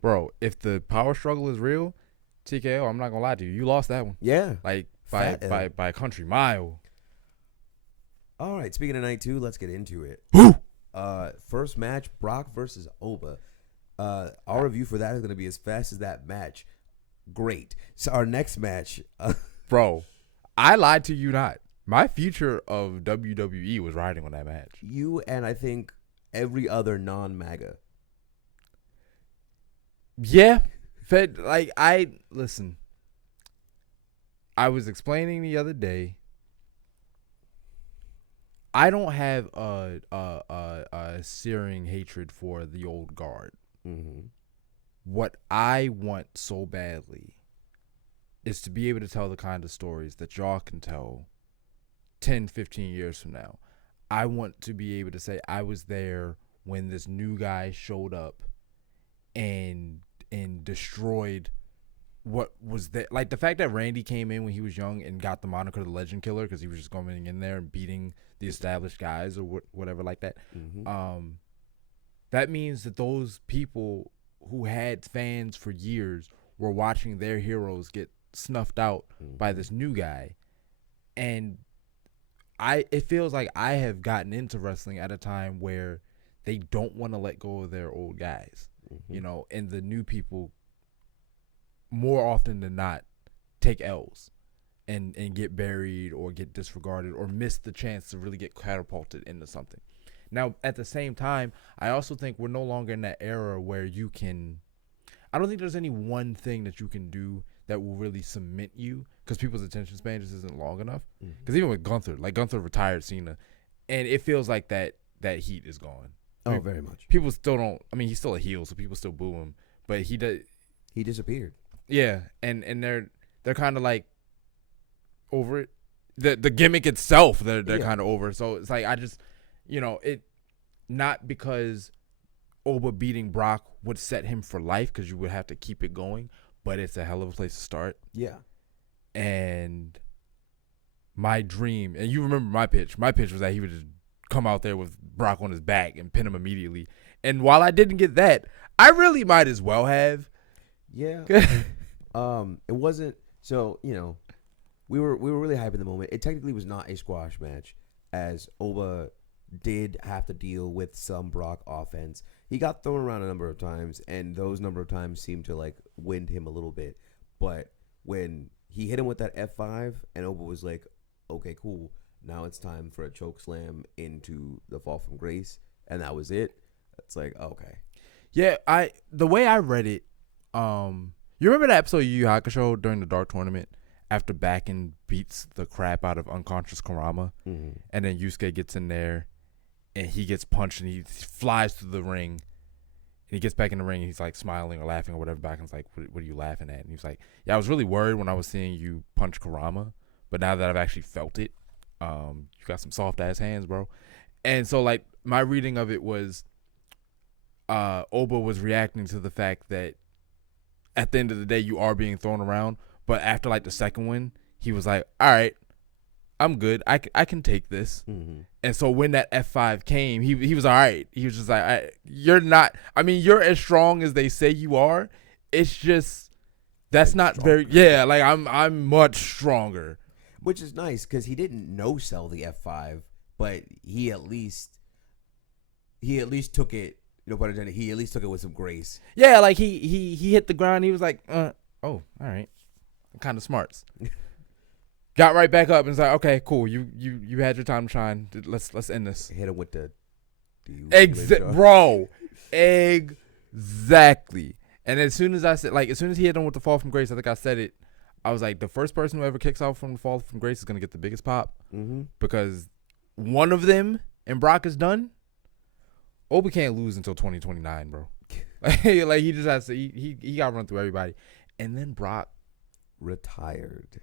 Bro, if the power struggle is real, TKO, I'm not gonna lie to you, you lost that one. Yeah. Like by Fat by L. by a country mile. All right. Speaking of night two, let's get into it. Woo! First match, Brock versus Oba. Our review for that is going to be as fast as that match. Great. So our next match, Bro, I lied to you not. My future of WWE was riding on that match. you and I think every other non-MAGA. Yeah. Like I listen. I was explaining the other day. I don't have a searing hatred for the old guard. Mm-hmm. What I want so badly is to be able to tell the kind of stories that y'all can tell 10, 15 years from now. I want to be able to say I was there when this new guy showed up and destroyed what was that. Like the fact that Randy came in when he was young and got the moniker the Legend Killer because he was just going in there and beating the established guys or whatever like that. Mm-hmm. That means that those people who had fans for years were watching their heroes get snuffed out by this new guy. And it feels like I have gotten into wrestling at a time where they don't want to let go of their old guys, and the new people more often than not take L's and get buried or get disregarded or miss the chance to really get catapulted into something. Now, at the same time, I also think we're no longer in that era where you can. I don't think there's any one thing that you can do that will really cement you because people's attention span just isn't long enough. Because even with Gunther, like Gunther retired Cena, and it feels like that heat is gone. Oh, very much. People still don't. I mean, he's still a heel, so people still boo him, but he does. He disappeared. Yeah, and they're kind of like over it. The gimmick itself, they're kind of over. So it's like I just, it not because Oba beating Brock would set him for life because you would have to keep it going, but it's a hell of a place to start. Yeah. And my dream, and you remember my pitch. My pitch was that he would just come out there with Brock on his back and pin him immediately. And while I didn't get that, I really might as well have. Yeah. It wasn't so, we were really hyped in the moment. It technically was not a squash match, as Oba did have to deal with some Brock offense. He got thrown around a number of times, and those number of times seemed to like wind him a little bit. But when he hit him with that F5, and Oba was like, "Okay, cool. Now it's time for a choke slam into the fall from grace," and that was it. It's like, okay, Yeah, the way I read it, you remember that episode of Yu Yu Hakusho during the Dark Tournament after Bakken beats the crap out of unconscious Kurama, and then Yusuke gets in there, and he gets punched, and he flies through the ring, and he gets back in the ring, and he's like smiling or laughing or whatever. Bakken's like, what are you laughing at? And he's like, yeah, I was really worried when I was seeing you punch Kurama, but now that I've actually felt it, you got some soft ass hands, bro. And so like my reading of it was, Oba was reacting to the fact that at the end of the day you are being thrown around, but after like the second one, he was like, all right, I'm good. I can take this. And so when that F5 came, he was all right. He was just like, you're not. I mean, you're as strong as they say you are. It's just that's not very. Yeah, like I'm much stronger. Which is nice because he didn't no sell the F5, but he at least took it. He at least took it with some grace. Yeah, like he hit the ground. He was like, oh, all right, kind of smarts. Got right back up and was like, okay, cool. You had your time to shine. Let's end this. Hit him with the bro. Exactly. And as soon as I said, like, as soon as he hit him with the fall from grace, I think I said it. I was like, the first person who ever kicks out from the fall from grace is gonna get the biggest pop, because one of them and Brock is done. Obi can't lose until 2029, bro. Like he just has to. He got to run through everybody, and then Brock retired.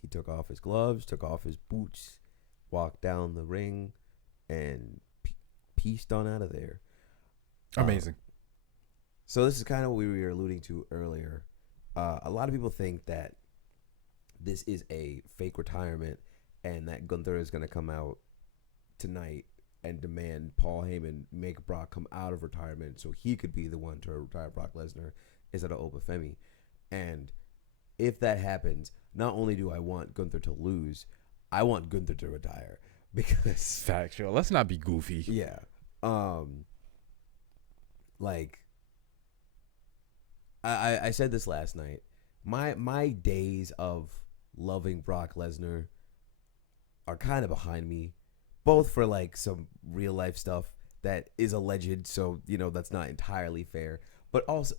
He took off his gloves, took off his boots, walked down the ring, and pieced on out of there. Amazing. So this is kind of what we were alluding to earlier. A lot of people think that this is a fake retirement and that Gunther is going to come out tonight and demand Paul Heyman make Brock come out of retirement so he could be the one to retire Brock Lesnar instead of Obafemi. And if that happens, not only do I want Gunther to lose, I want Gunther to retire because factual. Let's not be goofy. Yeah. Like I said this last night. My days of loving Brock Lesnar are kind of behind me, both for like some real life stuff that is alleged, so that's not entirely fair, but also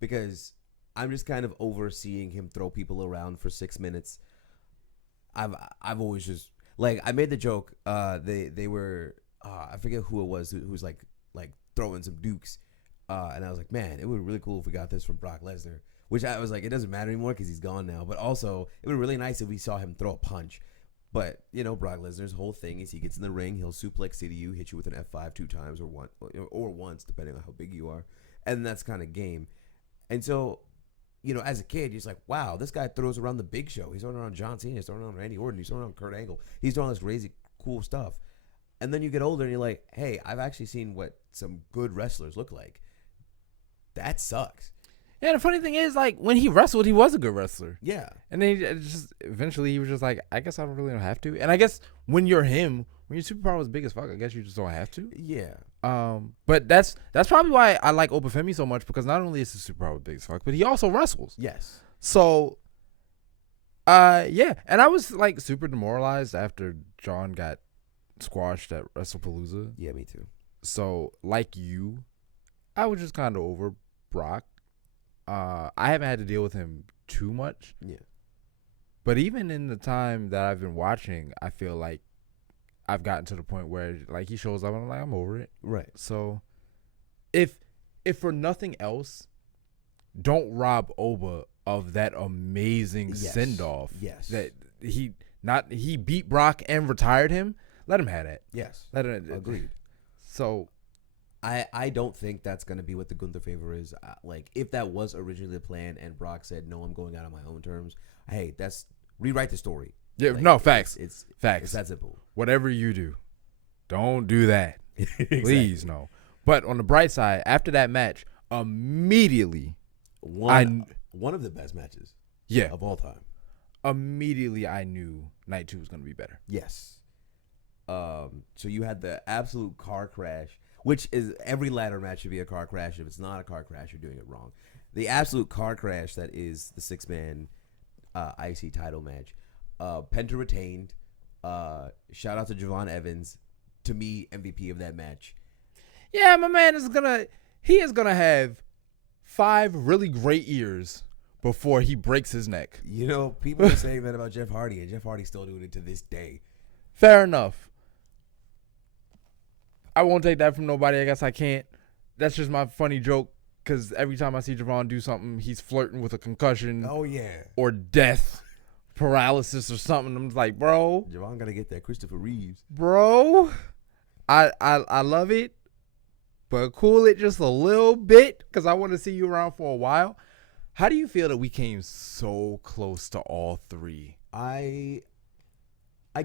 because I'm just kind of over seeing him throw people around for 6 minutes. I've always just like I made the joke. They were I forget who it was who was like throwing some dukes, and I was like, man, it would be really cool if we got this from Brock Lesnar. Which I was like, it doesn't matter anymore because he's gone now. But also, it would be really nice if we saw him throw a punch. But Brock Lesnar's whole thing is he gets in the ring, he'll suplex you, hit you with an F5 2 times or once, depending on how big you are, and that's kind of game. And so, as a kid, you're just like, wow, this guy throws around the Big Show. He's throwing around John Cena. He's throwing around Randy Orton. He's throwing around Kurt Angle. He's doing all this crazy cool stuff. And then you get older and you're like, hey, I've actually seen what some good wrestlers look like. That sucks. Yeah, the funny thing is, like, when he wrestled, he was a good wrestler. Yeah. And then eventually he was just like, I guess I don't have to. And I guess when you're him, when your superpower is big as fuck, I guess you just don't have to. Yeah. But that's probably why I like Obafemi so much, because not only is his superpower big as fuck, but he also wrestles. Yes. So, yeah. And I was, like, super demoralized after John got squashed at WrestlePalooza. Yeah, me too. So, like you, I was just kind of over Brock. I haven't had to deal with him too much. Yeah. But even in the time that I've been watching, I feel like I've gotten to the point where, like, he shows up and I'm like, I'm over it. Right. So if for nothing else, don't rob Oba of that amazing send-off. Yes. That he beat Brock and retired him. Let him have that. Yes. Agreed. So I don't think that's going to be what the Gunther favor is. Like, if that was originally the plan and Brock said, no, I'm going out on my own terms, hey, that's rewrite the story. Yeah, like, no, facts. It's facts. It's that simple. Whatever you do, don't do that. Exactly. Please, no. But on the bright side, after that match, immediately, one of the best matches of all time. Immediately, I knew night 2 was going to be better. Yes. So you had the absolute car crash, which is every ladder match should be a car crash. If it's not a car crash, you're doing it wrong. The absolute car crash that is the 6-man IC title match. Penta retained. Shout out to Javon Evans. To me, MVP of that match. Yeah, my man is gonna have 5 really great years before he breaks his neck. People are saying that about Jeff Hardy, and Jeff Hardy's still doing it to this day. Fair enough. I won't take that from nobody. I guess I can't. That's just my funny joke, because every time I see Javon do something, he's flirting with a concussion. Oh, yeah. Or death, paralysis or something. I'm like, bro. Javon got to get that Christopher Reeves. Bro, I love it, but cool it just a little bit, because I want to see you around for a while. How do you feel that we came so close to all 3? I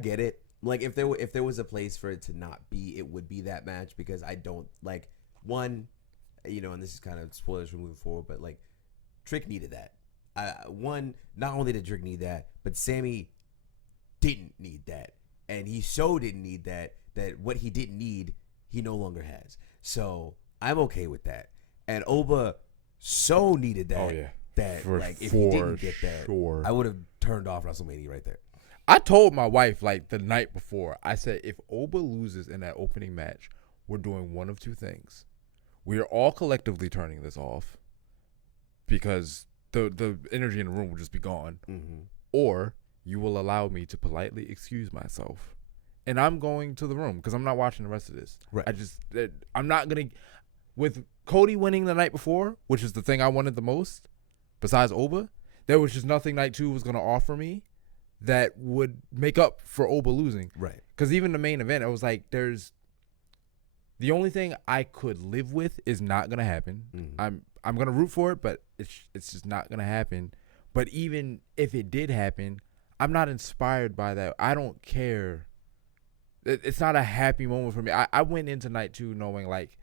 get it. Like, if there was a place for it to not be, it would be that match, because I don't like one, and this is kind of spoilers for moving forward, but like Trick needed that. Not only did Trick need that, but Sammy didn't need that, and he so didn't need that what he didn't need, he no longer has. So I'm okay with that. And Oba so needed that. Oh yeah. That if he didn't get that, I would have turned off WrestleMania right there. I told my wife, like, the night before, I said, if Oba loses in that opening match, we're doing one of 2 things. We are all collectively turning this off, because the energy in the room will just be gone. Mm-hmm. Or you will allow me to politely excuse myself, and I'm going to the room, because I'm not watching the rest of this. Right. I'm not going to, with Cody winning the night before, which is the thing I wanted the most, besides Oba, there was just nothing night 2 was going to offer me that would make up for Oba losing. Right. Because even the main event, I was like, the only thing I could live with is not going to happen. Mm-hmm. I'm going to root for it, but it's just not going to happen. But even if it did happen, I'm not inspired by that. I don't care It's not a happy moment for me. I went into night 2 knowing like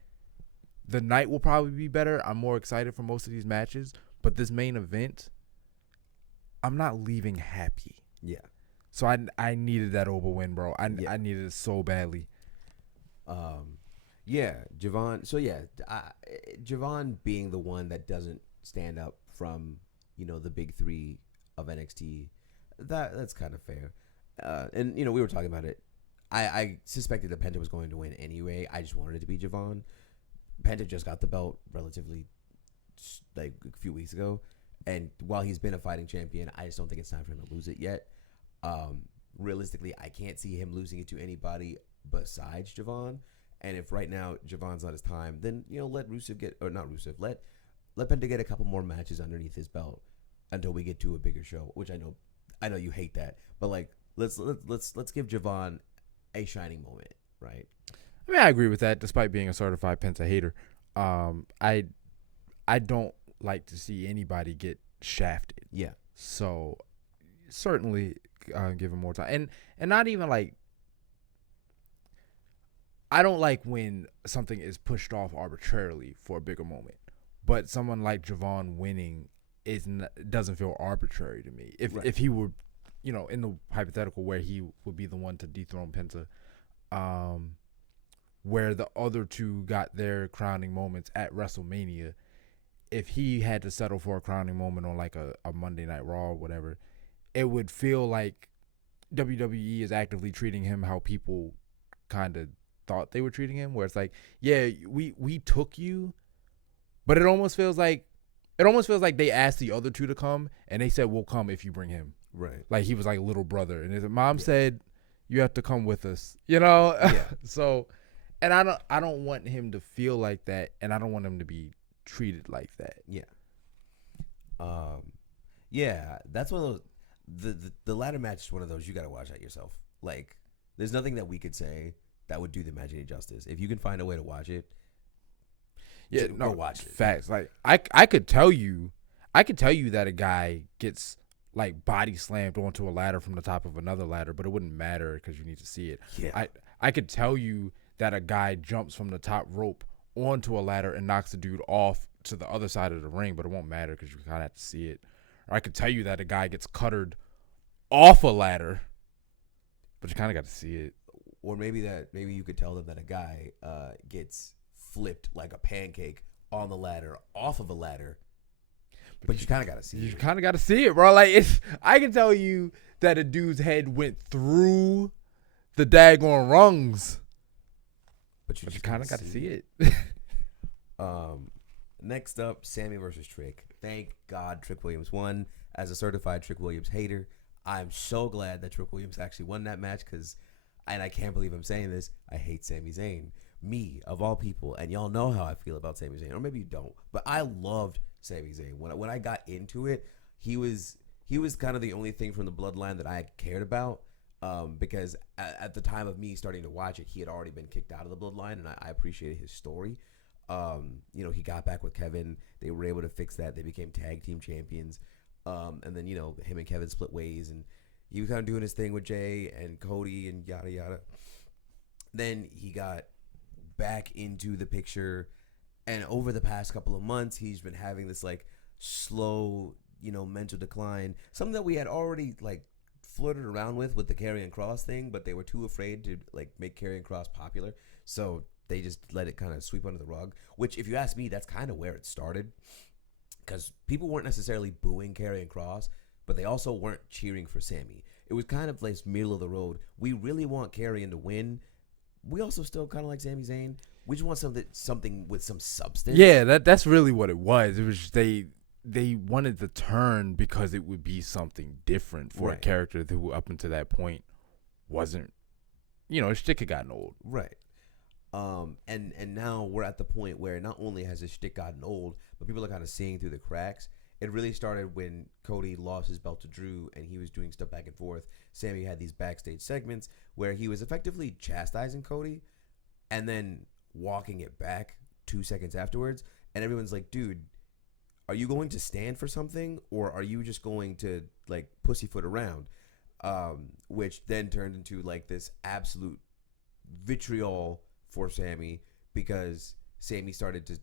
the night will probably be better. I'm more excited for most of these matches, but this main event, I'm not leaving happy. Yeah. So I needed that Oba win, bro. I needed it so badly. Yeah, Javon. So yeah, Javon being the one that doesn't stand up from the big three of NXT, that's kind of fair. And we were talking about it. I suspected that Penta was going to win anyway. I just wanted it to be Javon. Penta just got the belt relatively like a few weeks ago, and while he's been a fighting champion, I just don't think it's time for him to lose it yet. Realistically, I can't see him losing it to anybody besides Javon. And if right now Javon's not his time, then let Rusev get, or not Rusev, let Penta get a couple more matches underneath his belt until we get to a bigger show. Which I know you hate that, but like let's give Javon a shining moment, right? I mean, I agree with that. Despite being a certified Penta hater, I don't like to see anybody get shafted. Yeah. So certainly give him more time, and not even like. I don't like when something is pushed off arbitrarily for a bigger moment, but someone like Javon winning doesn't feel arbitrary to me. If he were, in the hypothetical where he would be the one to dethrone Penta, where the other two got their crowning moments at WrestleMania, if he had to settle for a crowning moment on like a Monday Night Raw or whatever, it would feel like WWE is actively treating him how people kind of thought they were treating him, where it's like, yeah, we took you, but it almost feels like they asked the other two to come and they said we'll come if you bring him, right? Like he was like little brother, and his mom said you have to come with us, yeah. So, and I don't want him to feel like that, and I don't want him to be treated like that. Yeah, that's one of those. The ladder match is one of those you got to watch that yourself. Like, there's nothing that we could say that would do the match any justice. If you can find a way to watch it, go watch it. Facts. Like I could tell you that a guy gets like body slammed onto a ladder from the top of another ladder, but it wouldn't matter because you need to see it. Yeah. I could tell you that a guy jumps from the top rope onto a ladder and knocks the dude off to the other side of the ring, but it won't matter because you kind of have to see it. Or I could tell you that a guy gets cuttered off a ladder, but you kind of got to see it. Or maybe you could tell them that a guy gets flipped like a pancake on the ladder, off of a ladder. But you kind of got to see it. You kind of got to see it, bro. Like, I can tell you that a dude's head went through the daggone rungs. But you kind of got to see it. Next up, Sammy versus Trick. Thank God Trick Williams won. As a certified Trick Williams hater, I'm so glad that Trick Williams actually won that match because, and I can't believe I'm saying this, I hate Sami Zayn. Me, of all people, and y'all know how I feel about Sami Zayn, or maybe you don't, but I loved Sami Zayn. When I got into it, he was kind of the only thing from the bloodline that I cared about, because at the time of me starting to watch it, he had already been kicked out of the bloodline, and I appreciated his story. He got back with Kevin. They were able to fix that. They became tag team champions. And then, him and Kevin split ways, and he was kind of doing his thing with Jay and Cody and yada, yada. Then he got back into the picture, and over the past couple of months, he's been having this, like, slow, mental decline. Something that we had already, like, flirted around with the Karrion Kross thing, but they were too afraid to, like, make Karrion Kross popular. So they just let it kind of sweep under the rug, which, if you ask me, that's kind of where it started. Because people weren't necessarily booing Karrion Kross, but they also weren't cheering for Sammy. It was kind of like middle of the road. We really want Karrion to win. We also still kind of like Sami Zayn. We just want something with some substance. Yeah, that's really what it was. It was they wanted the turn because it would be something different for a character who up until that point wasn't, his shtick had gotten old. Right. And now we're at the point where not only has his shtick gotten old, but people are kind of seeing through the cracks. It really started when Cody lost his belt to Drew and he was doing stuff back and forth. Sammy had these backstage segments where he was effectively chastising Cody and then walking it back 2 seconds afterwards. And everyone's like, dude, are you going to stand for something or are you just going to, like, pussyfoot around? Which then turned into, like, this absolute vitriol for Sammy because Sammy started to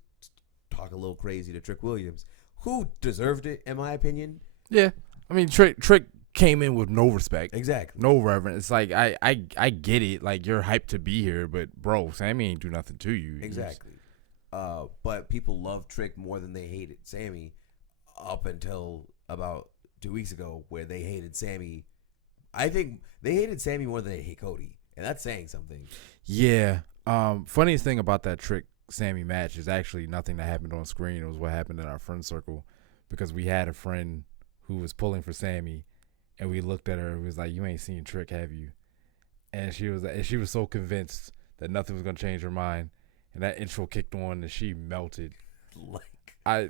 talk a little crazy to Trick Williams, who deserved it, in my opinion. Yeah. I mean, Trick came in with no respect. Exactly. No reverence. It's like, I get it. Like, you're hyped to be here, but, bro, Sammy ain't do nothing to you. Exactly. But people love Trick more than they hated Sammy up until about 2 weeks ago, where they hated Sammy. I think they hated Sammy more than they hate Cody, and that's saying something. Yeah. Funniest thing about that Trick Sammy match is actually nothing that happened on screen. It was what happened in our friend circle, because we had a friend who was pulling for Sammy, and we looked at her and was like, "You ain't seen Trick, have you?" And she was so convinced that nothing was gonna change her mind, and that intro kicked on and she melted. I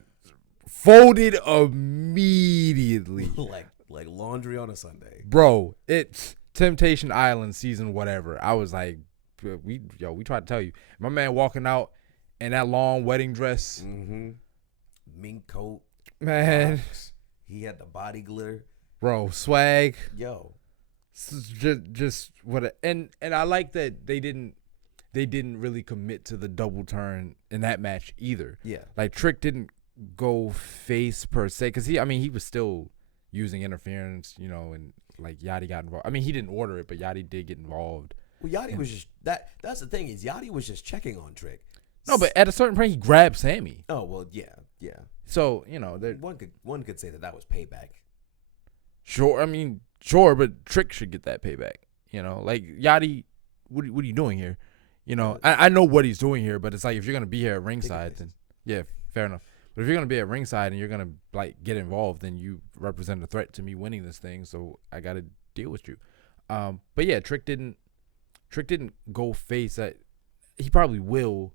folded immediately. like laundry on a Sunday. Bro, it's Temptation Island season whatever. I was like, we tried to tell you. My man walking out in that long wedding dress. Mm-hmm. Mink coat. Man. He had the body glitter. Bro, swag. Yo. Just what and I like that they didn't really commit to the double turn in that match either. Yeah. Like Trick didn't go face per se, because he was still using interference, and like Yachty got involved. I mean, he didn't order it, but Yachty did get involved. Well, Yachty was just that's the thing, is Yachty was just checking on Trick. No, but at a certain point he grabbed Sammy. Oh, well, yeah. So, one could say that was payback. Sure, but Trick should get that payback. Like Yachty, what are you doing here? I know what he's doing here, but it's like, if you're gonna be here at ringside, then yeah, fair enough. But if you're gonna be at ringside and you're gonna like get involved, then you represent a threat to me winning this thing. So I gotta deal with you. But yeah, Trick didn't go face. He probably will,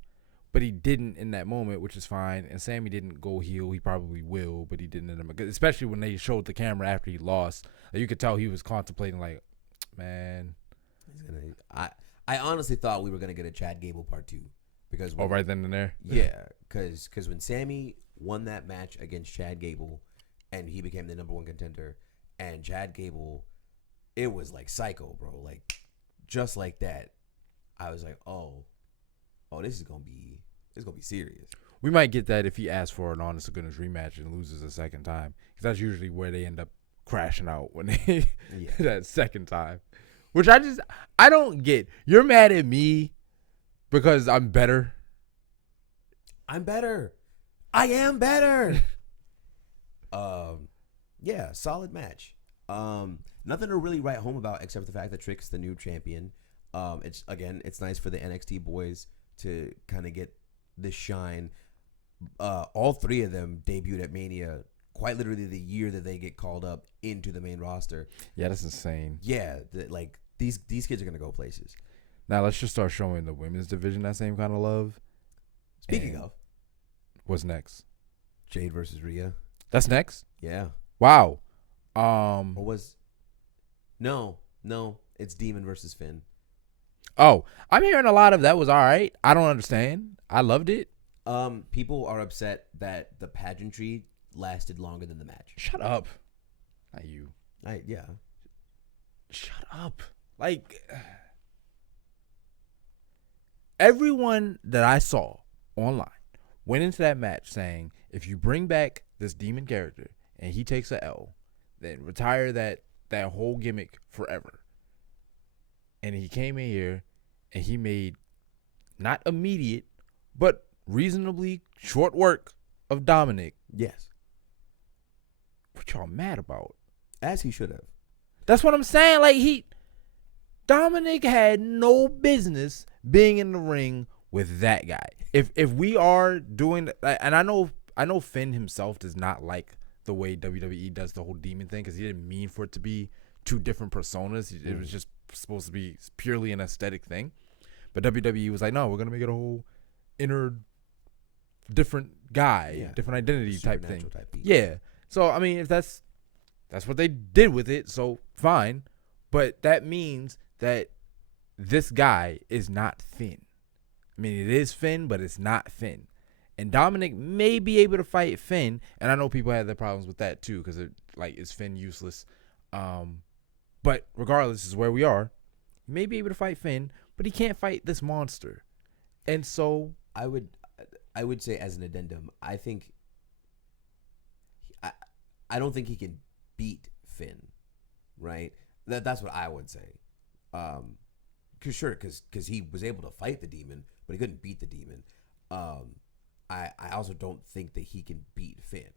but he didn't in that moment, which is fine. And Sammy didn't go heel. He probably will, but he didn't in them. Especially when they showed the camera after he lost, you could tell he was contemplating, like, man. I honestly thought we were gonna get a Chad Gable part 2, because right then and there. Yeah, because when Sammy won that match against Chad Gable, and he became the number 1 contender, and Chad Gable, it was like psycho, bro. Like, just like that, I was like, oh, this is gonna be serious. We might get that if he asks for an honest to goodness rematch and loses a second time, because that's usually where they end up crashing out when they that second time, which I don't get. You're mad at me because I'm better. I am better. Yeah, solid match. Nothing to really write home about except the fact that Trick's the new champion. It's nice for the NXT boys to kind of get this shine. All 3 of them debuted at Mania, quite literally the year that they get called up into the main roster. Yeah, that's insane. Yeah, these kids are gonna go places. Now let's just start showing the women's division that same kind of love. Speaking of, what's next? Jade versus Rhea. That's next? Yeah. Wow. No, it's Demon versus Finn. Oh, I'm hearing a lot of that was all right. I don't understand. I loved it. People are upset that the pageantry lasted longer than the match. Shut up. Not you. Yeah. Shut up. Like, everyone that I saw online went into that match saying, if you bring back this demon character and he takes a L, then retire that whole gimmick forever. And he came in here and he made not immediate, but reasonably short work of Dominic. Yes. What y'all mad about? As he should have. That's what I'm saying. Like, Dominic had no business being in the ring with that guy. If we are doing, and I know Finn himself does not like the way WWE does the whole demon thing, because he didn't mean for it to be 2 different personas. It was just supposed to be purely an aesthetic thing. But WWE was like, no, we're gonna make it a whole inner different guy, different identity type thing. Yeah. So I mean, if that's what they did with it, so fine. But that means that this guy is not Finn. I mean, it is Finn, but it's not Finn. And Dominic may be able to fight Finn, and I know people have their problems with that too, because is Finn useless? But regardless, this is where we are. He may be able to fight Finn, but he can't fight this monster. And so I would say as an addendum, I think I don't think he can beat Finn, right? That's what I would say. Because he was able to fight the demon, but he couldn't beat the demon. I also don't think that he can beat Finn.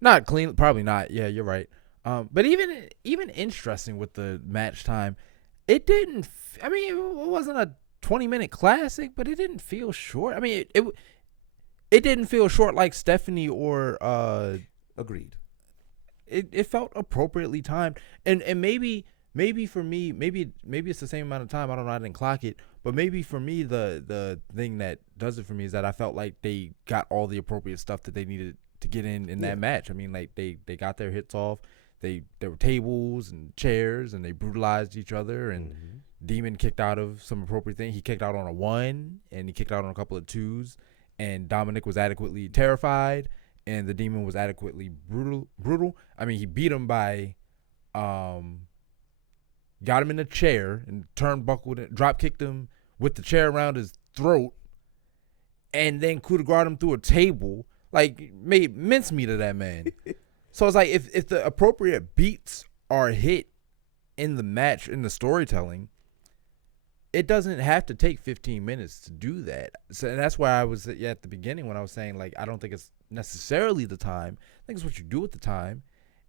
not clean, probably not. Yeah, you're right. But even interesting with the match time, it didn't. I mean, it wasn't a 20-minute classic, but it didn't feel short. I mean, it didn't feel short like Stephanie or Agreed. It felt appropriately timed, and maybe for me, maybe it's the same amount of time. I don't know. I didn't clock it, but maybe for me, the thing that does it for me is that I felt like they got all the appropriate stuff that they needed to get in that match. I mean, like they got their hits off. There were tables and chairs, and they brutalized each other. And Demon kicked out of some appropriate thing. He kicked out on a 1, and he kicked out on a couple of 2s. And Dominic was adequately terrified, and the Demon was adequately brutal. I mean, he beat him by, got him in a chair and turnbuckled, drop kicked him with the chair around his throat, and then coup de grace him through a table, like made mincemeat of that man. So it's like if the appropriate beats are hit in the match, in the storytelling, it doesn't have to take 15 minutes to do that. So, and that's why I was at the beginning when I was saying, like, I don't think it's necessarily the time. I think it's what you do with the time.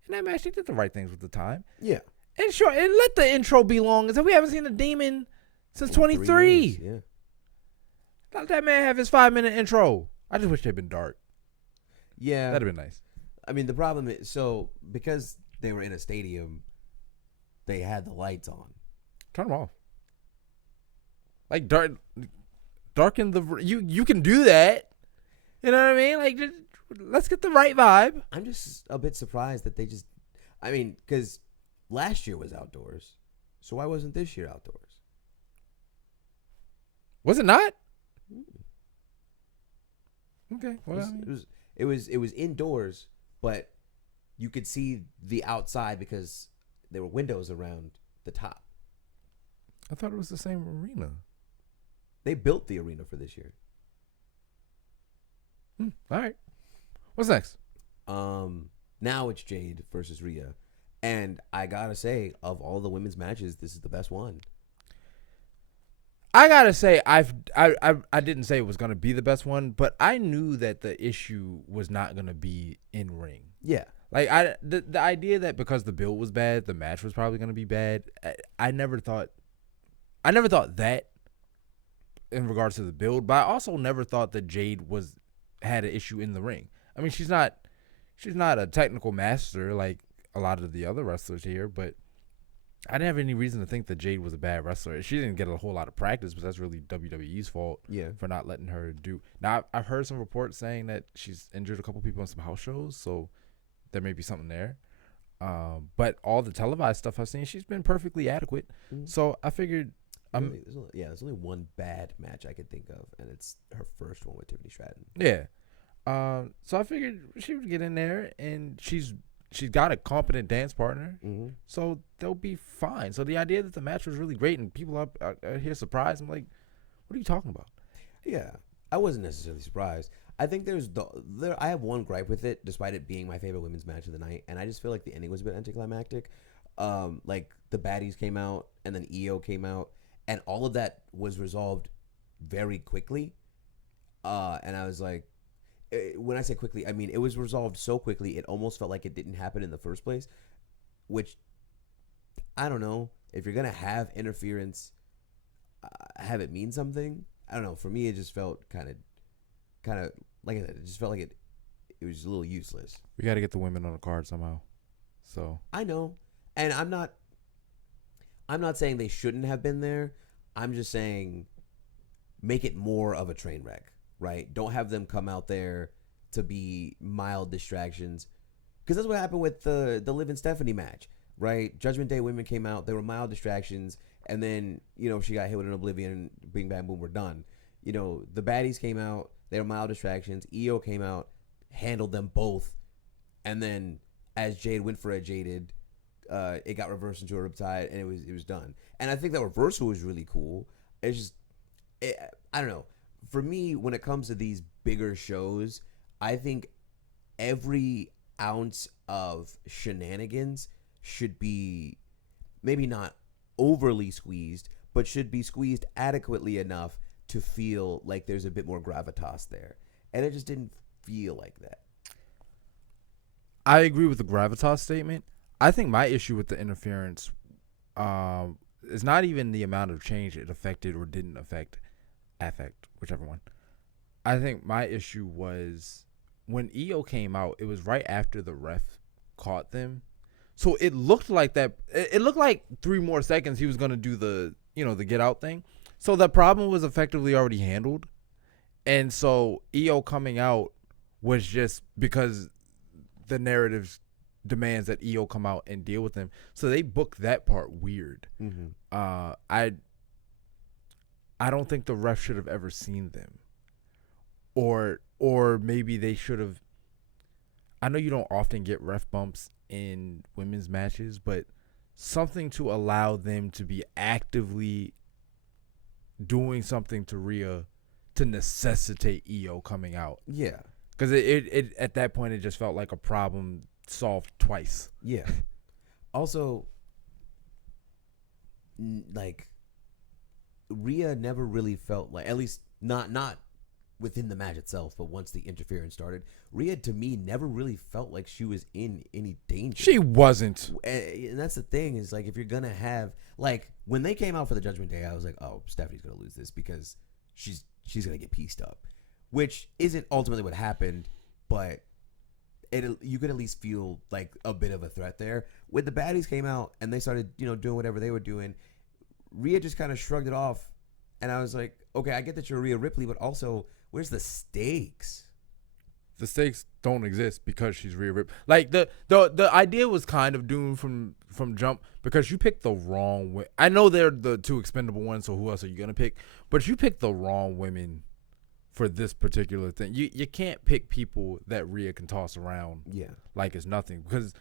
And that match, they did the right things with the time. Yeah. And sure, and let the intro be long. As if we haven't seen a Demon since 23. Yeah. Let that man have his 5-minute intro. I just wish they'd been dark. Yeah. That'd have been nice. I mean, the problem is, so because they were in a stadium, they had the lights on. Turn them off. Like darken the. You can do that. You know what I mean? Like, just, let's get the right vibe. I'm just a bit surprised that they just. I mean, because last year was outdoors, so why wasn't this year outdoors? Was it not? Okay. Well, it was indoors, but you could see the outside because there were windows around the top. I thought it was the same arena. They built the arena for this year. All right. What's next? Now it's Jade versus Rhea, and I gotta say, of all the women's matches, this is the best one. I gotta say, I didn't say it was gonna be the best one, but I knew that the issue was not gonna be in ring. Yeah, like the idea that because the build was bad, the match was probably gonna be bad. I never thought that in regards to the build, but I also never thought that Jade had an issue in the ring. I mean, she's not a technical master like a lot of the other wrestlers here, but I didn't have any reason to think that Jade was a bad wrestler. She didn't get a whole lot of practice, but that's really WWE's fault for not letting her do. Now, I've heard some reports saying that she's injured a couple people in some house shows, so there may be something there. But all the televised stuff I've seen, she's been perfectly adequate. Mm-hmm. So I figured... there's only one bad match I could think of, and it's her first one with Tiffany Stratton. Yeah. So I figured she would get in there, and she's got a competent dance partner, so they'll be fine. So the idea that the match was really great and people are here surprised, I'm like, what are you talking about? Yeah, I wasn't necessarily surprised. I think I have one gripe with it, despite it being my favorite women's match of the night, and I just feel like the ending was a bit anticlimactic. Like the baddies came out, and then EO came out, and all of that was resolved very quickly. And I was like, when I say quickly, I mean it was resolved so quickly it almost felt like it didn't happen in the first place, which I don't know. If you're gonna have interference, have it mean something. I don't know. For me, it just felt kind of like I said, it just felt like it was a little useless. We got to get the women on the card somehow. So I know, and I'm not saying they shouldn't have been there. I'm just saying make it more of a train wreck. Right? Don't have them come out there to be mild distractions. Because that's what happened with the Liv and Stephanie match. Right? Judgment Day women came out. They were mild distractions. And then, she got hit with an oblivion. Bing, bang, boom, we're done. The baddies came out. They were mild distractions. EO came out. Handled them both. And then as Jade went for a Jaded, it got reversed into a Riptide. And it was done. And I think that reversal was really cool. It's just, I don't know. For me, when it comes to these bigger shows, I think every ounce of shenanigans should be maybe not overly squeezed, but should be squeezed adequately enough to feel like there's a bit more gravitas there. And it just didn't feel like that. I agree with the gravitas statement. I think my issue with the interference is not even the amount of change it affected or didn't affect, whichever one. I think my issue was when EO came out, it was right after the ref caught them. So it looked like that. It looked like 3 more seconds he was going to do the get out thing. So the problem was effectively already handled. And so EO coming out was just because the narrative demands that EO come out and deal with them. So they booked that part weird. Mm-hmm. I don't think the ref should have ever seen them. Or maybe they should have. I know you don't often get ref bumps in women's matches, but something to allow them to be actively doing something to Rhea to necessitate EO coming out. Yeah. Because it at that point, it just felt like a problem solved twice. Yeah. Also, like, Rhea never really felt like, at least not within the match itself, but once the interference started, Rhea to me never really felt like she was in any danger. She wasn't. And that's the thing is, like, if you're gonna have, like, when they came out for the Judgment Day, I was like, oh, Stephanie's gonna lose this because she's gonna get pieced up, which isn't ultimately what happened, but you could at least feel like a bit of a threat there. When the baddies came out and they started, doing whatever they were doing, Rhea just kind of shrugged it off, and I was like, okay, I get that you're Rhea Ripley, but also, where's the stakes? The stakes don't exist because she's Rhea Ripley. Like the idea was kind of doomed from jump because you picked the wrong way. I know they're the 2 expendable ones, so who else are you gonna pick? But you picked the wrong women for this particular thing. You can't pick people that Rhea can toss around like it's nothing, because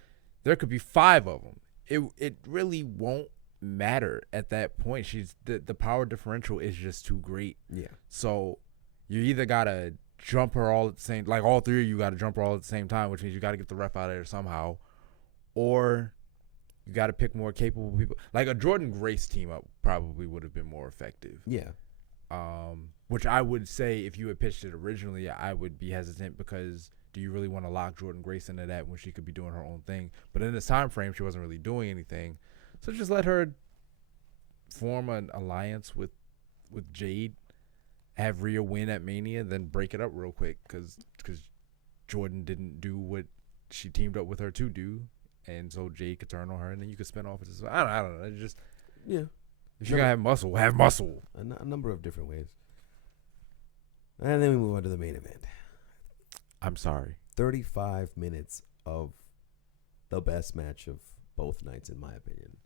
there could be 5 of them. It really won't matter at that point. She's the power differential is just too great. Yeah. So you either gotta jump her all at the same, like all 3 of you gotta jump her all at the same time, which means you gotta get the ref out of there somehow, or you gotta pick more capable people. Like a Jordan Grace team up probably would have been more effective. Yeah. Which I would say if you had pitched it originally, I would be hesitant, because do you really want to lock Jordan Grace into that when she could be doing her own thing? But in this time frame, she wasn't really doing anything. So just let her form an alliance with Jade, have Rhea win at Mania, then break it up real quick, because Jordan didn't do what she teamed up with her to do, and so Jade could turn on her, and then you could spin off. I don't know. It's just, yeah. If you're gonna have muscle, have muscle. A number of different ways. And then we move on to the main event. I'm sorry. 35 minutes of the best match of both nights, in my opinion.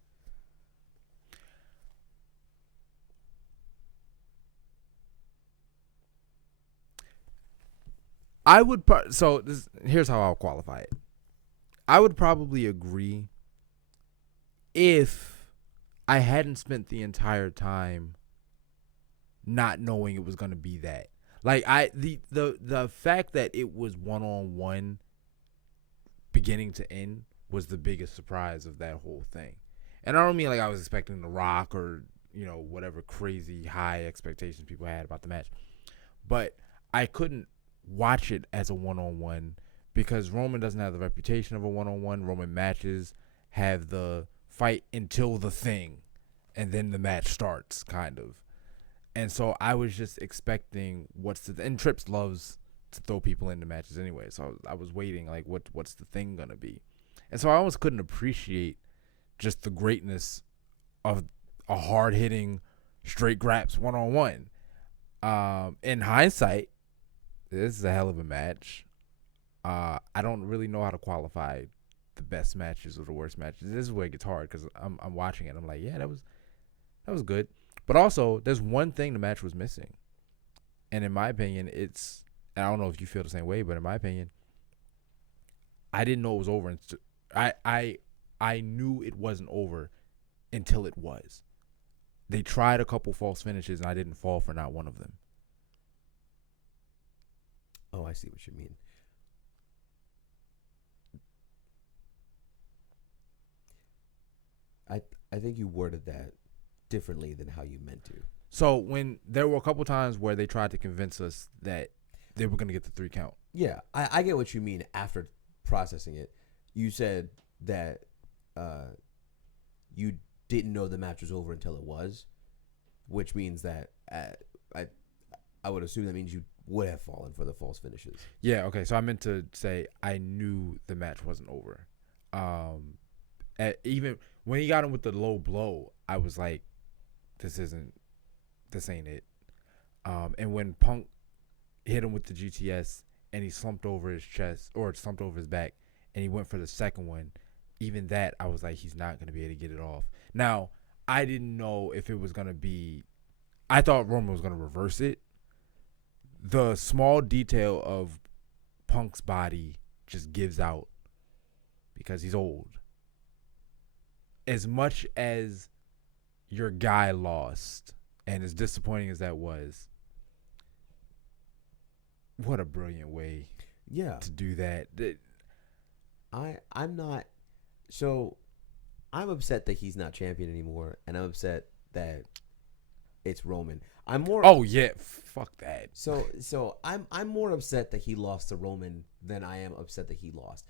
I would here's how I'll qualify it. I would probably agree if I hadn't spent the entire time not knowing it was going to be that. Like the fact that it was 1-on-1 beginning to end was the biggest surprise of that whole thing. And I don't mean like I was expecting The Rock or, whatever crazy high expectations people had about the match. But I couldn't watch it as a 1-on-1 because Roman doesn't have the reputation of a 1-on-1. Roman matches have the fight until the thing, and then the match starts, kind of. And so I was just expecting and Trips loves to throw people into matches anyway, so I was waiting, like, what's the thing gonna be? And so I almost couldn't appreciate just the greatness of a hard-hitting, straight graps 1-on-1. In hindsight, this is a hell of a match. I don't really know how to qualify the best matches or the worst matches. This is where it gets hard because I'm watching it. I'm like, yeah, that was good. But also, there's one thing the match was missing, and in my opinion, I don't know if you feel the same way, but in my opinion, I didn't know it was over. I knew it wasn't over until it was. they tried a couple false finishes, and I didn't fall for not one of them. Oh, I see what you mean. I think you worded that differently than how you meant to. So when there were a couple times where they tried to convince us that they were going to get the 3 count. Yeah, I get what you mean after processing it. You said that you didn't know the match was over until it was, which means that I would assume that means you would have fallen for the false finishes. Yeah, okay. So I meant to say I knew the match wasn't over. Even when he got him with the low blow, I was like, this ain't it. And when Punk hit him with the GTS and he slumped over his chest or slumped over his back and he went for the second one, even that, I was like, he's not going to be able to get it off. Now, I didn't know if it was going to be, I thought Roman was going to reverse it. The small detail of Punk's body just gives out because he's old. As much as your guy lost, and as disappointing as that was, what a brilliant way to do that. I'm not, so I'm upset that he's not champion anymore, and I'm upset that it's Roman. I'm more. Oh yeah, fuck that. So I'm more upset that he lost to Roman than I am upset that he lost.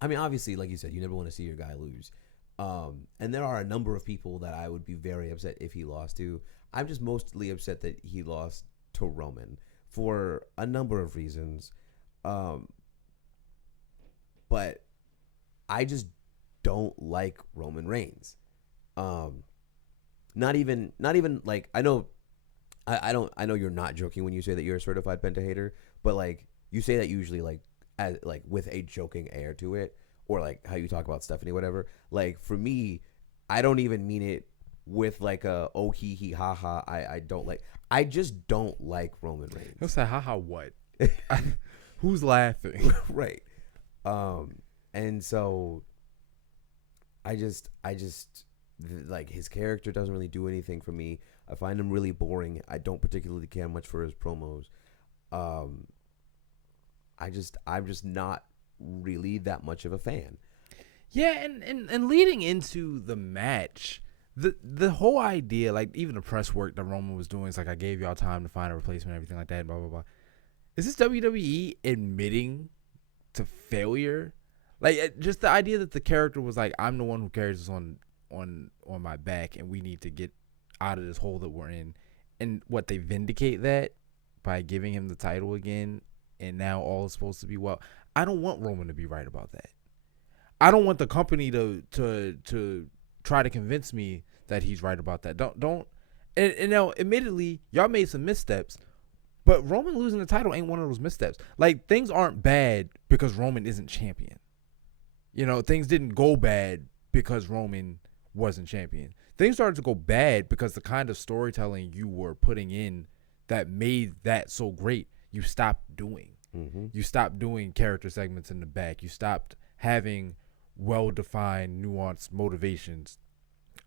I mean, obviously, like you said, you never want to see your guy lose. And there are a number of people that I would be very upset if he lost to. I'm just mostly upset that he lost to Roman for a number of reasons. But I just don't like Roman Reigns. Not even like, I know you're not joking when you say that you're a certified Penta hater, but like you say that usually like as like with a joking air to it, or like how you talk about Stephanie, whatever. Like for me, I don't even mean it with like a oh he ha ha. I don't like. I just don't like Roman Reigns. He'll say ha ha what? Who's laughing? Right. And so I just like his character doesn't really do anything for me. I find him really boring. I don't particularly care much for his promos. I'm just not really that much of a fan. Yeah, and leading into the match, the whole idea, like even the press work that Roman was doing, is like, I gave y'all time to find a replacement, everything like that, blah blah blah. Is this WWE admitting to failure? Like, just the idea that the character was like, I'm the one who carries this on my back, and we need to get out of this hole that we're in. And what, they vindicate that by giving him the title again, and now all is supposed to be well. I don't want Roman to be right about that. I don't want the company to try to convince me that he's right about that. Don't. And now, admittedly, y'all made some missteps, but Roman losing the title ain't one of those missteps. Like, things aren't bad because Roman isn't champion. You know, things didn't go bad because Roman wasn't champion. Things started to go bad because the kind of storytelling you were putting in that made that so great, you stopped doing. Mm-hmm. You stopped doing character segments in the back. You stopped having well-defined, nuanced motivations.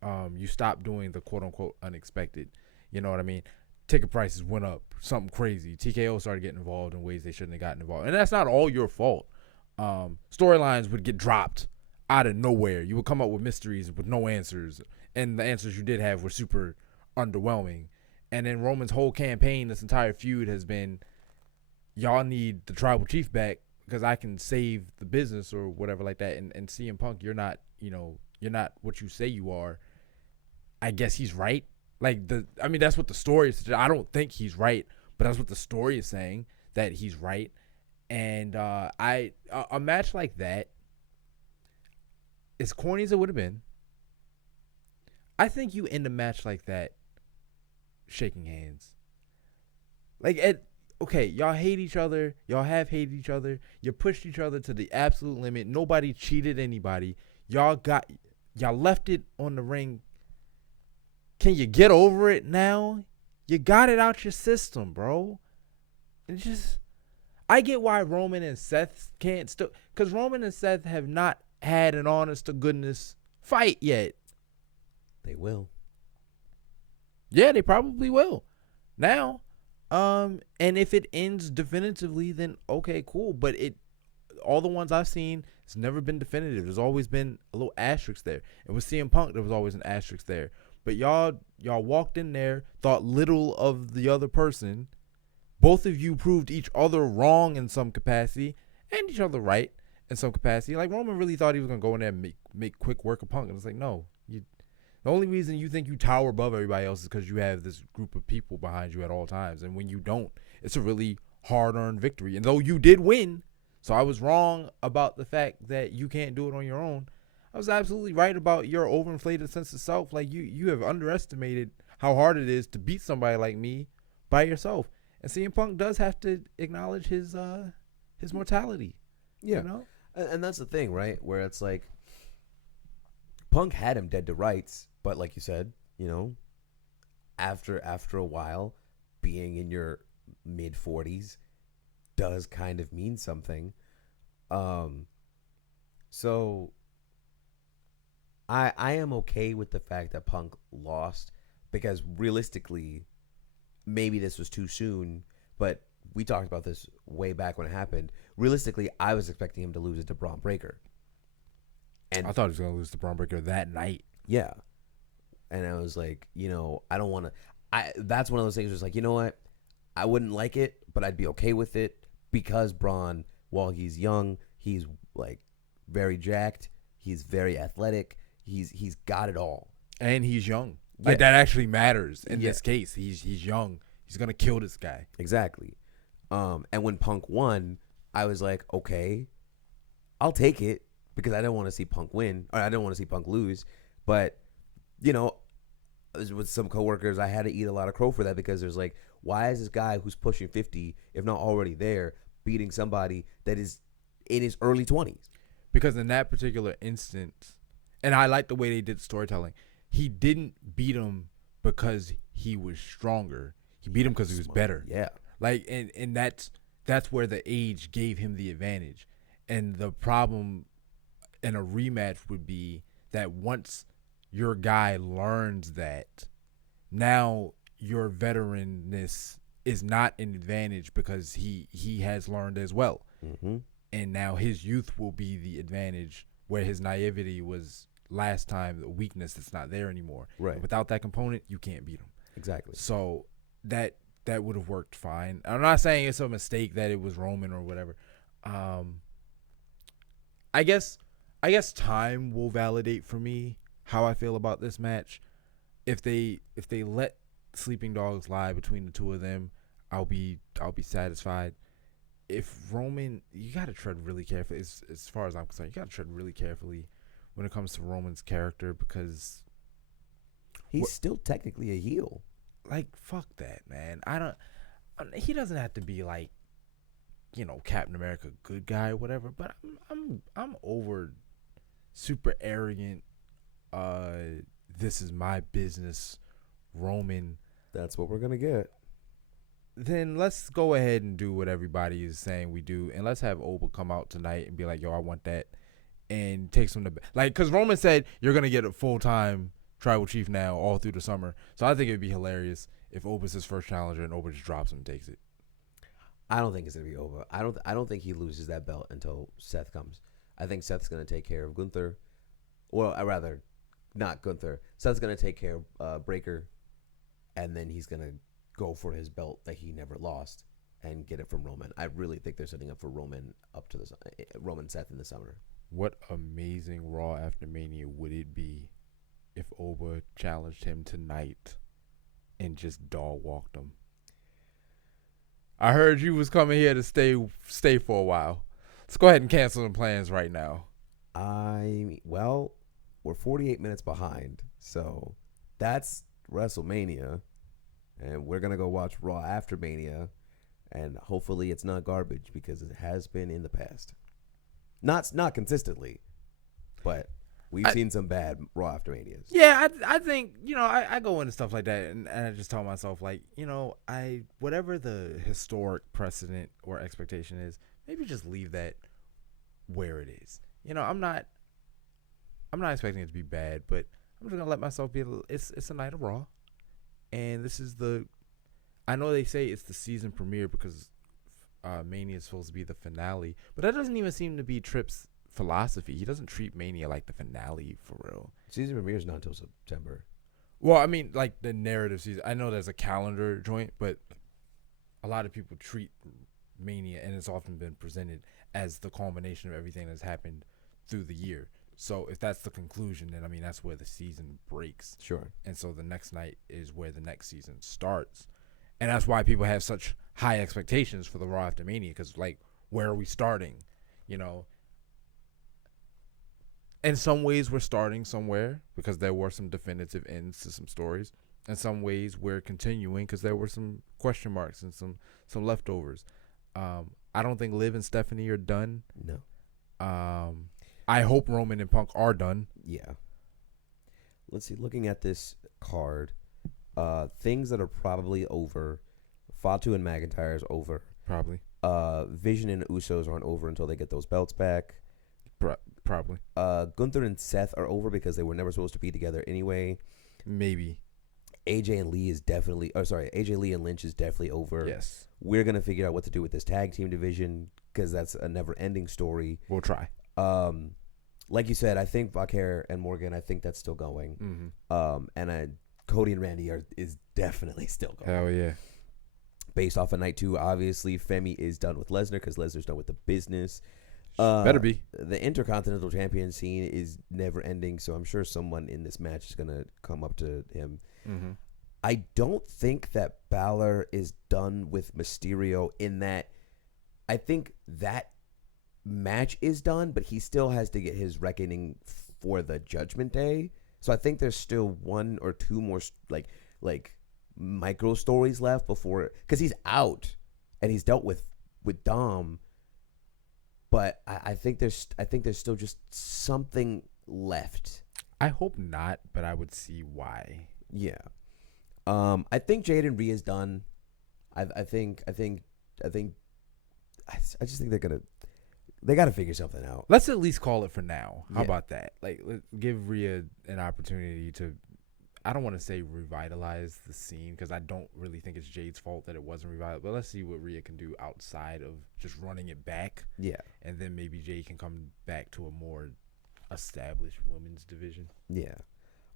You stopped doing the quote-unquote unexpected. You know what I mean? Ticket prices went up, something crazy. TKO started getting involved in ways they shouldn't have gotten involved. And that's not all your fault. Storylines would get dropped out of nowhere. You would come up with mysteries with no answers. And the answers you did have were super underwhelming. And then Roman's whole campaign, this entire feud, has been, y'all need the tribal chief back because I can save the business or whatever like that. And CM Punk, you're not what you say you are. I guess he's right. That's what the story is. I don't think he's right, but that's what the story is saying, that he's right. And a match like that, as corny as it would have been, I think you end a match like that shaking hands. Okay, y'all hate each other. Y'all have hated each other. You pushed each other to the absolute limit. Nobody cheated anybody. Y'all left it on the ring. Can you get over it now? You got it out your system, bro. And I get why Roman and Seth can't still, because Roman and Seth have not had an honest to goodness fight yet. They will. Yeah, they probably will. Now, and if it ends definitively, then okay, cool. But all the ones I've seen, it's never been definitive. There's always been a little asterisk there. And with CM Punk, there was always an asterisk there. But y'all walked in there, thought little of the other person. Both of you proved each other wrong in some capacity and each other right in some capacity. Like, Roman really thought he was gonna go in there and make quick work of Punk, and it's like, no. The only reason you think you tower above everybody else is because you have this group of people behind you at all times, and when you don't, it's a really hard-earned victory. And though you did win, so I was wrong about the fact that you can't do it on your own, I was absolutely right about your overinflated sense of self. Like, you have underestimated how hard it is to beat somebody like me by yourself. And CM Punk does have to acknowledge his mortality. Yeah. You know? And that's the thing, right? Where it's like, Punk had him dead to rights, but like you said, after a while, being in your mid 40s does kind of mean something. So I am okay with the fact that Punk lost, because realistically, maybe this was too soon, but we talked about this way back when it happened. Realistically, I was expecting him to lose it to Braun Breaker. And I thought he was going to lose to Braun Breaker that night. Yeah. And I was like, I don't want to. That's one of those things where it's like, you know what? I wouldn't like it, but I'd be okay with it, because Braun, while he's young, he's like very jacked. He's very athletic. He's got it all. And he's young. Yeah. Like, that actually matters in this case. He's young. He's going to kill this guy. Exactly. And when Punk won, I was like, okay, I'll take it, because I didn't want to see Punk win, or I didn't want to see Punk lose. But, with some coworkers, I had to eat a lot of crow for that, because there's like, why is this guy who's pushing 50, if not already there, beating somebody that is in his early 20s? Because in that particular instance, and I like the way they did storytelling, he didn't beat him because he was stronger. He beat him because he was better. Yeah. Like, and that's where the age gave him the advantage. And the problem in a rematch would be that once your guy learns that, now your veteranness is not an advantage, because he has learned as well. Mm-hmm. And now his youth will be the advantage, where his naivety was last time the weakness that's not there anymore. Right. And without that component, you can't beat him. Exactly. So that would have worked fine. I'm not saying it's a mistake that it was Roman or whatever. I guess time will validate for me how I feel about this match. If they let sleeping dogs lie between the two of them, I'll be satisfied. If Roman, you got to tread really carefully. As far as I'm concerned, you got to tread really carefully when it comes to Roman's character, because he's still technically a heel. Like, fuck that, man. He doesn't have to be like, Captain America, good guy or whatever. But I'm over super arrogant. This is my business, Roman. That's what we're gonna get. Then let's go ahead and do what everybody is saying we do, and let's have Oba come out tonight and be like, yo, I want that, and take some because Roman said you're gonna get a full-time tribal chief now all through the summer. So I think it'd be hilarious if Oba's his first challenger and Oba just drops him and takes it. I don't think it's gonna be Oba. I don't think he loses that belt until Seth comes. I think Seth's gonna take care of Gunther. Well, I rather not Gunther. Seth's gonna take care of Breaker, and then he's gonna go for his belt that he never lost and get it from Roman. I really think they're setting up for Roman Roman Seth in the summer. What amazing Raw after Mania would it be if Oba challenged him tonight and just dog walked him? I heard you was coming here to stay for a while. Let's go ahead and cancel the plans right now. We're 48 minutes behind, so that's WrestleMania, and we're gonna go watch Raw after Mania, and hopefully it's not garbage, because it has been in the past. Not consistently, but we've seen some bad Raw after Manias. Yeah, I think, I go into stuff like that, and I just tell myself, like, whatever the historic precedent or expectation is, maybe just leave that where it is. I'm not expecting it to be bad, but I'm just gonna let myself be. It's a night of Raw, and this is the. I know they say it's the season premiere because Mania is supposed to be the finale, but that doesn't even seem to be Tripp's philosophy. He doesn't treat Mania like the finale for real. Season premiere is not until September. Well, I mean, like the narrative season. I know there's a calendar joint, but a lot of people treat Mania, and it's often been presented as the culmination of everything that's happened through the year. So if that's the conclusion, then I mean that's where the season breaks. Sure. And so the next night is where the next season starts, and that's why people have such high expectations for the Raw after Mania, because like, where are we starting? You know. In some ways, we're starting somewhere because there were some definitive ends to some stories. In some ways, we're continuing because there were some question marks and some leftovers. I don't think Liv and Stephanie are done. No. I hope Roman and Punk are done. Yeah. Let's see. Looking at this card, things that are probably over. Fatu and McIntyre is over. Probably. Vision and Usos aren't over until they get those belts back. Probably. Gunther and Seth are over because they were never supposed to be together anyway. Maybe. AJ Lee and Lynch is definitely over. Yes. We're going to figure out what to do with this tag team division because that's a never-ending story. We'll try. Like you said, I think Vaquer and Morgan, I think that's still going. Mm-hmm. And Cody and Randy is definitely still going. Hell yeah. Based off of night 2, obviously, Femi is done with Lesnar because Lesnar's done with the business. Better be. The Intercontinental Champion scene is never ending, so I'm sure someone in this match is going to come up to him. Mm-hmm. I don't think that Balor is done with Mysterio in that I think that match is done, but he still has to get his reckoning for the Judgment Day. So I think there's still one or two more like micro stories left before, because he's out and he's dealt with Dom. But I think there's still just something left. I hope not, but I would see why. Yeah. I think Jade and Rhea's done. I just think they gotta figure something out. Let's at least call it for now. How Yeah. about that? Like, give Rhea an opportunity to, I don't want to say revitalize the scene because I don't really think it's Jade's fault that it wasn't revitalized. But let's see what Rhea can do outside of just running it back. Yeah. And then maybe Jade can come back to a more established women's division. Yeah.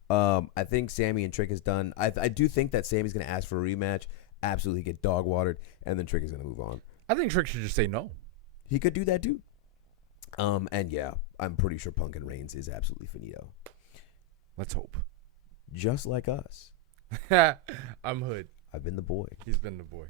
I think Sammy and Trick is done. I do think that Sammy's going to ask for a rematch, absolutely get dog watered, and then Trick is going to move on. I think Trick should just say no. He could do that too. And yeah, I'm pretty sure Punk and Reigns is absolutely finito. Let's hope. Just like us. I'm Hood. I've been the boy. He's been the boy.